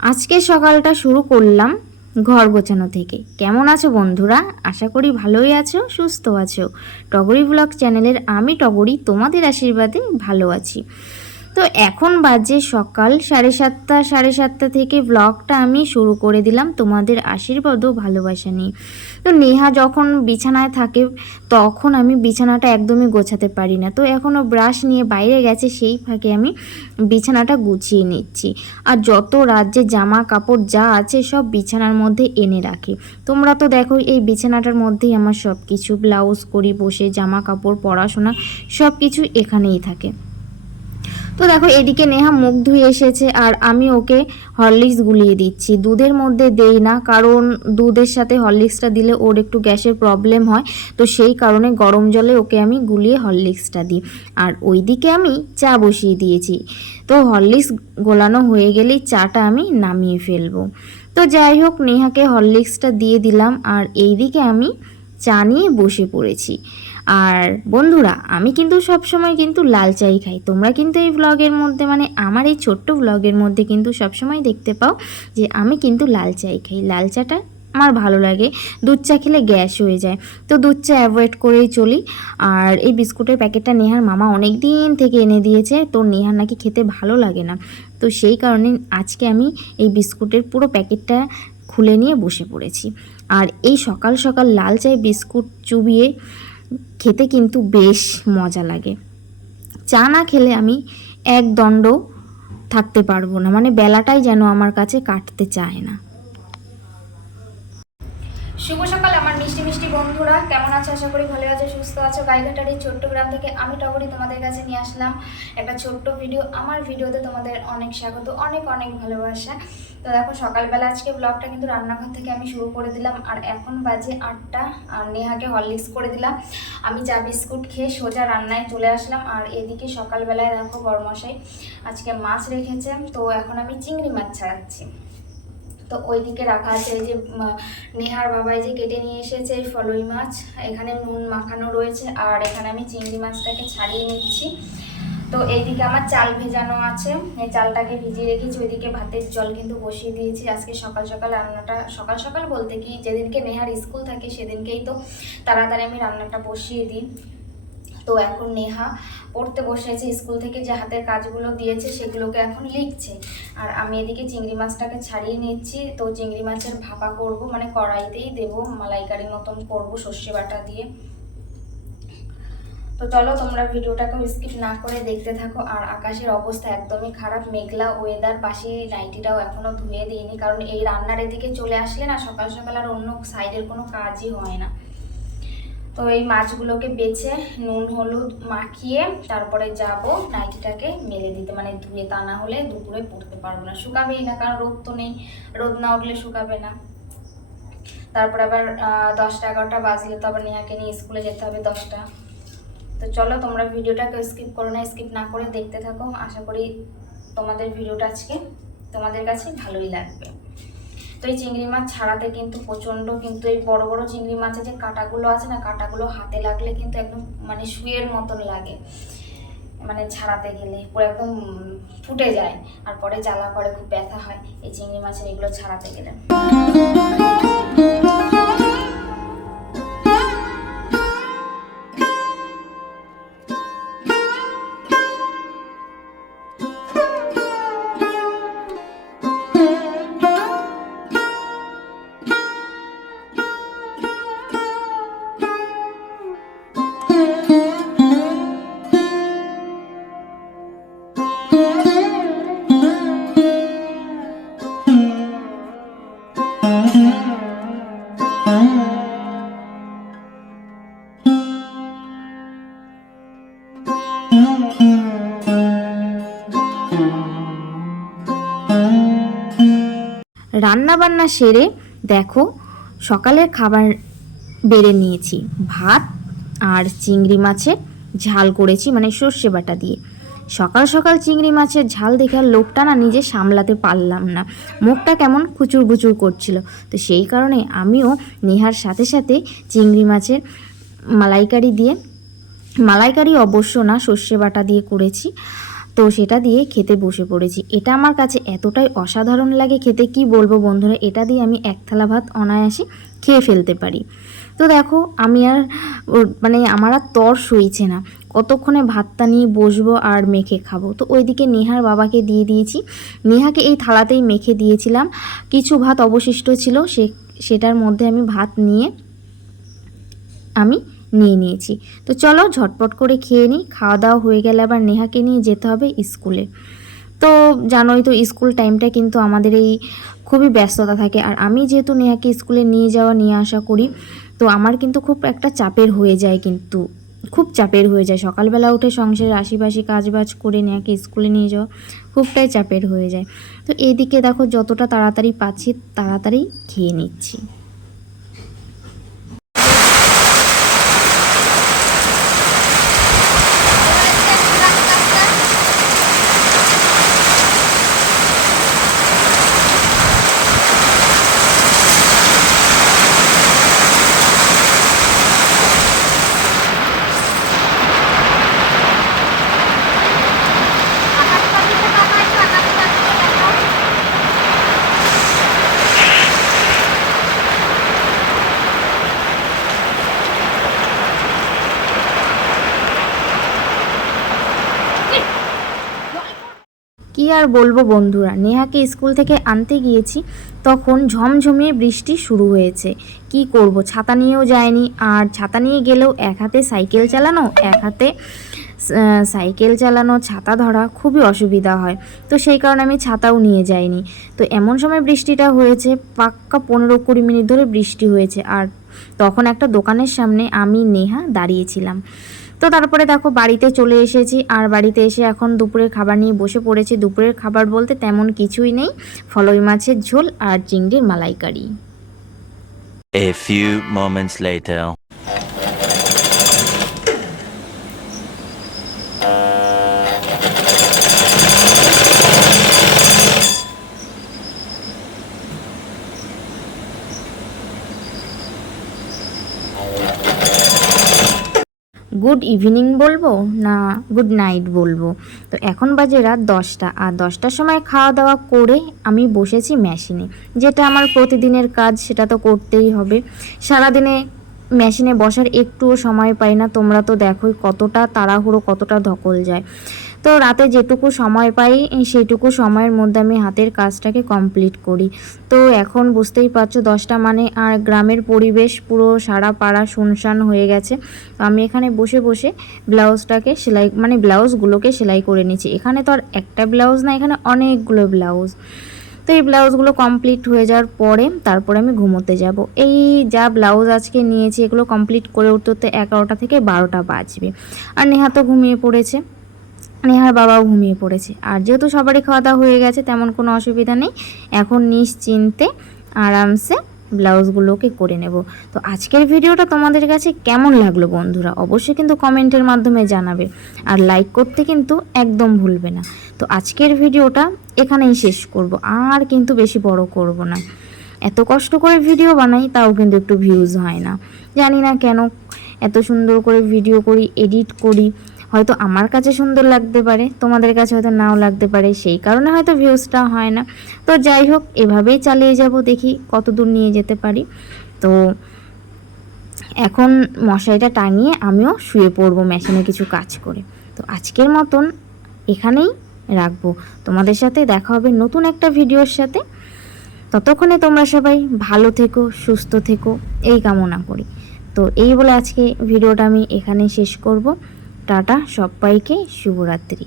আজকে সকালটা শুরু করলাম ঘর গোছানো থেকে। কেমন আছো বন্ধুরা? আশা করি ভালোই আছো, সুস্থ আছো। টগরি ব্লগ চ্যানেলের আমি টগরি, তোমাদের আশীর্বাদে ভালো আছি। তো এখন বাজে সকাল 7:30, 7:30 থেকে ব্লগটা আমি শুরু করে দিলাম তোমাদের আশীর্বাদ ও ভালোবাসা নিয়ে। তো নেহা যখন বিছানায় থাকে তখন আমি বিছানাটা একদমই গোছাতে পারি না। তো এখনও ব্রাশ নিয়ে বাইরে গেছে, সেই ফাঁকে আমি বিছানাটা গুছিয়ে নিচ্ছি। আর যত রাজ্যে জামা কাপড় যা আছে সব বিছানার মধ্যে এনে রাখি। তোমরা তো দেখো এই বিছানাটার মধ্যেই আমার সব কিছু, ব্লাউজ করি বসে, জামা কাপড়, পড়াশোনা সব কিছু এখানেই থাকে। তো দেখো এদিকে নেহা মুখ ধুয়ে এসেছে আর আমি ওকে হরলিক্স গুলিয়ে দিচ্ছি। দুধের মধ্যে দেই না, কারণ দুধের সাথে হরলিক্সটা দিলে ওর একটু গ্যাসের প্রবলেম হয়। তো সেই কারণে গরম জলে ওকে আমি গুলিয়ে হরলিক্সটা দিই। আর ওইদিকে আমি চা বসিয়ে দিয়েছি। তো হরলিক্স গোলানো হয়ে গেলেই চাটা আমি নামিয়ে ফেলবো। তো যাই হোক, নেহাকে হরলিক্সটা দিয়ে দিলাম আর এইদিকে আমি চা নিয়ে বসে পড়েছি। আর বন্ধুরা, আমি কিন্তু সব সময় কিন্তু লাল চাই খাই। তোমরা কিন্তু এই ব্লগের মধ্যে, মানে আমার এই ছোট্ট ব্লগের মধ্যে কিন্তু সবসময় দেখতে পাও যে আমি কিন্তু লাল চাই খাই। লাল চাটা আমার ভালো লাগে, দুধ চা খেলে গ্যাস হয়ে যায়। তো দুধ চা অ্যাভয়েড করেই চলি। আর এই বিস্কুটের প্যাকেটটা নেহার মামা অনেক দিন থেকে এনে দিয়েছে, তো নেহার নাকি খেতে ভালো লাগে না। তো সেই কারণে আজকে আমি এই বিস্কুটের পুরো প্যাকেটটা খুলে নিয়ে বসে পড়েছি। আর এই সকাল সকাল লাল চায় বিস্কুট চুবিয়ে খেতে কিন্তু বেশ মজা লাগে। চা না খেলে আমি এক দণ্ড থাকতে পারবো না, মানে বেলাটাই যেন আমার কাছে কাটতে চায় না। শুভ সকাল আমার মিষ্টি মিষ্টি বন্ধুরা, কেমন আছো? আশা করি ভালো আছো, সুস্থ আছো। গাইঘাটার এই ছোট্ট গ্রাম থেকে আমি টগরি তোমাদের কাছে নিয়ে আসলাম একটা ছোট্ট ভিডিও। আমার ভিডিওতে তোমাদের অনেক স্বাগত, অনেক অনেক ভালোবাসা। তো দেখো সকালবেলা আজকে ব্লগটা কিন্তু রান্নাঘর থেকে আমি শুরু করে দিলাম। আর এখন বাজে 8টা। আর নেহাকে হরলিক্স করে দিলাম। আমি চা বিস্কুট খেয়ে সোজা রান্নায় চলে আসলাম। আর এদিকে সকালবেলায় দেখো বড়মশাই আজকে মাছ রেখেছে, তো এখন আমি চিংড়ি মাছ ছাড়াচ্ছি। তো ওইদিকে রাখা আছে এই যে নেহার বাবাই যে কেটে নিয়ে এসেছে এই ফলই মাছ, এখানে নুন মাখানো রয়েছে। আর এখানে আমি চিংড়ি মাছটাকে ছাড়িয়ে নিচ্ছি। তো এইদিকে আমার চাল ভেজানো আছে, এই চালটাকে ভিজিয়ে রেখেছি। ওইদিকে ভাতের জল কিন্তু বসিয়ে দিয়েছি। আজকে সকাল সকাল রান্নাটা, সকাল সকাল বলতে কি যেদিনকে নেহার স্কুল থাকে সেদিনকেই তো তাড়াতাড়ি আমি রান্নাটা বসিয়ে দিই। তো এখন নেহা পড়তে বসেছে, স্কুল থেকে যে হাতের কাজগুলো দিয়েছে সেগুলোকে এখন লিখছে। আর আমি এদিকে চিংড়ি মাছটাকে ছাড়িয়ে নিচ্ছি। তো চিংড়ি মাছের ভাপা করব, মানে কড়াইতেই দেবো, মালাইকারি মতন করব সর্ষে বাটা দিয়ে। তো চলো তোমরা ভিডিওটাকে স্কিপ না করে দেখতে থাকো। আর আকাশের অবস্থা একদমই খারাপ, মেঘলা ওয়েদার। পাশে নাইটিটাও এখনো ধুয়ে দিইনি, কারণ এই রান্নার এদিকে চলে আসলে না সকাল সকাল আর অন্য সাইডের কোনো কাজই হয় না। তো এই মাছগুলোকে বেছে নুন হলুদ মাখিয়ে তারপরে যাব নাইটিটাকে মেলে দিতে, মানে ধুয়ে, তা না হলে দুপুরে পড়তে পারবো না, শুকাবেই না, কারণ রোদ তো নেই, রোদ না উঠলে শুকাবে না। তারপর আবার 10টা 11টা বাজলে তো আবার নেহাকে নিয়ে স্কুলে যেতে হবে 10টা। তো চলো তোমরা ভিডিওটাকে স্কিপ করো না, স্কিপ না করে দেখতে থাকো। আশা করি তোমাদের ভিডিওটা আজকে তোমাদের কাছে ভালোই লাগবে। তো এই চিংড়ি মাছ ছাড়াতে কিন্তু প্রচণ্ড, কিন্তু এই বড় বড় চিংড়ি মাছের যে কাঁটাগুলো আছে না, কাঁটাগুলো হাতে লাগলে কিন্তু একদম মানে সুইয়ের মতন লাগে, মানে ছাড়াতে গেলে পুরো একদম ফুটে যায়। আর পরে জ্বালা করে, খুব ব্যথা হয় এই চিংড়ি মাছের এগুলো ছাড়াতে গেলে। রান্না বান্না সেরে দেখো সকালের খাবার বেড়ে নিয়েছি। ভাত আর চিংড়ি মাছের ঝাল করেছি, মানে সর্ষে বাটা দিয়ে। সকাল সকাল চিংড়ি মাছের ঝাল দেখে আর লোকটা না নিজে সামলাতে পারলাম না, মুখটা কেমন খুচুর বুচুর করছিল। তো সেই কারণে আমিও নেহার সাথে সাথে চিংড়ি মাছের মালাইকারি দিয়ে, মালাইকারি অবশ্য না, সর্ষে বাটা দিয়ে করেছি। তো সেটা দিয়ে খেতে বসে পড়েছি। এটা আমার কাছে এতটাই অসাধারণ লাগে খেতে, কি বলবো বন্ধুরা, এটা দিয়ে আমি এক থালা ভাত অনায়াসে খেয়ে ফেলতে পারি। তো দেখো আমি আর মানে আমার আর তর সইছে না, কতক্ষণে ভাতটা নিয়ে বসবো আর মেখে খাবো। তো ওইদিকে নেহার বাবাকে দিয়ে দিয়েছি, নেহাকে এই থালাতেই মেখে দিয়েছিলাম। কিছু ভাত অবশিষ্ট ছিল, সেটার মধ্যে আমি ভাত নিয়ে নিয়েছি। তো চলো ঝটপট করে খেয়ে নিই। খাওয়া দাওয়া হয়ে গেলে আবার নেহাকে নিয়ে যেতে হবে স্কুলে। তো জানোই তো স্কুল টাইমটা কিন্তু আমাদের এই খুবই ব্যস্ততা থাকে, আর আমি যেহেতু নেহাকে স্কুলে নিয়ে যাওয়া নিয়ে আসা করি, তো আমার কিন্তু খুব একটা চাপের হয়ে যায়, কিন্তু খুব চাপের হয়ে যায়। সকালবেলা উঠে সংসারের আশিপাশি কাজবাজ করে নেহাকে স্কুলে নিয়ে যাওয়া খুবটাই চাপের হয়ে যায়। তো এইদিকে দেখো যতটা তাড়াতাড়ি পাচ্ছি তাড়াতাড়ি খেয়ে নিচ্ছি। কি আর বলবো বন্ধুরা, নেহাকে স্কুল থেকে আনতে গিয়েছি, তখন ঝমঝমিয়ে বৃষ্টি শুরু হয়েছে। কি করব, ছাতা নিয়েও যায়নি, আর ছাতা নিয়ে গেলেও এক হাতে সাইকেল চালানো ছাতা ধরা খুবই অসুবিধা হয়। তো সেই কারণে আমি ছাতাও নিয়ে যাইনি। তো এমন সময় বৃষ্টিটা হয়েছে, পাক্কা 15-20 মিনিট ধরে বৃষ্টি হয়েছে, আর তখন একটা দোকানের সামনে আমি নেহা দাঁড়িয়েছিলাম। তো তারপরে দেখো বাড়িতে চলে এসেছি, আর বাড়িতে এসে এখন দুপুরের খাবার নিয়ে বসে পড়েছি। দুপুরের খাবার বলতে তেমন কিছুই নেই, ফলই মাছের ঝোল আর চিংড়ির মালাইকারি। A few moments later. Good evening বলবো না গুড নাইট বলবো। তো এখন বাজে রাত 10টা, আর 10টার সময় খাওয়া দাওয়া করে আমি বসেছি মেশিনে, যেটা আমার প্রতিদিনের কাজ, সেটা তো করতেই হবে। সারাদিনে মেশিনে বসার একটুও সময় পাই না, তোমরা তো দেখোই কতটা তাড়াহুড়ো, কতটা ধকল যায়। তো রাতে যেটুকু সময় পাই সেইটুকু সময়ের মধ্যে আমি হাতের কাজটাকে কমপ্লিট করি। তো এখন বুঝতেই পারছো 10টা মানে, আর গ্রামের পরিবেশ পুরো সারা পাড়া শুনশান হয়ে গেছে। তো আমি এখানে বসে বসে ব্লাউজটাকে সেলাই ব্লাউজগুলোকে সেলাই করে নিচ্ছি। এখানে তো আর একটা ব্লাউজ না, এখানে অনেকগুলো ব্লাউজ। তো এই ব্লাউজগুলো কমপ্লিট হয়ে যাওয়ার পরে তারপরে আমি ঘুমোতে যাব। এই যা ব্লাউজ আজকে নিয়েছি এগুলো কমপ্লিট করে উঠতে 11টা থেকে 12টা বাজবে। আর নেহা তো ঘুমিয়ে পড়েছে, নেহার বাবাও ঘুমিয়ে পড়েছে। আর যেহেতু সবারই খাওয়া দাওয়া হয়ে গেছে, তেমন কোনো অসুবিধা নেই, এখন নিশ্চিন্তে আরামসে ব্লাউজগুলোকে করে নেব। তো আজকের ভিডিওটা তোমাদের কাছে কেমন লাগলো বন্ধুরা, অবশ্যই কিন্তু কমেন্টের মাধ্যমে জানাবে, আর লাইক করতে কিন্তু একদম ভুলবে না। তো আজকের ভিডিওটা এখানেই শেষ করব, আর কিন্তু বেশি বড় করব না। এত কষ্ট করে ভিডিও বানাই তাও কিন্তু একটু ভিউজ হয় না, জানি না কেন। এত সুন্দর করে ভিডিও করি, এডিট করি, হয়তো আমার কাছে সুন্দর লাগতে পারে, তোমাদের কাছে হয়তো নাও লাগতে পারে, সেই কারণে হয়তো ভিউজটা হয় না। তো যাই হোক, এভাবেই চালিয়ে যাব, দেখি কত দূর নিয়ে যেতে পারি। তো এখন মশারিটা টাঙিয়ে আমিও শুয়ে পড়বো মেশিনে কিছু কাজ করে। তো আজকের মতন এখানেই রাখবো, তোমাদের সাথে দেখা হবে নতুন একটা ভিডিওর সাথে। ততক্ষণে তোমরা সবাই ভালো থেকো, সুস্থ থেকো, এই কামনা করি। তো এই বলে আজকে ভিডিওটা আমি এখানে শেষ করব। টাটা, সবাইকে শুভরাত্রি।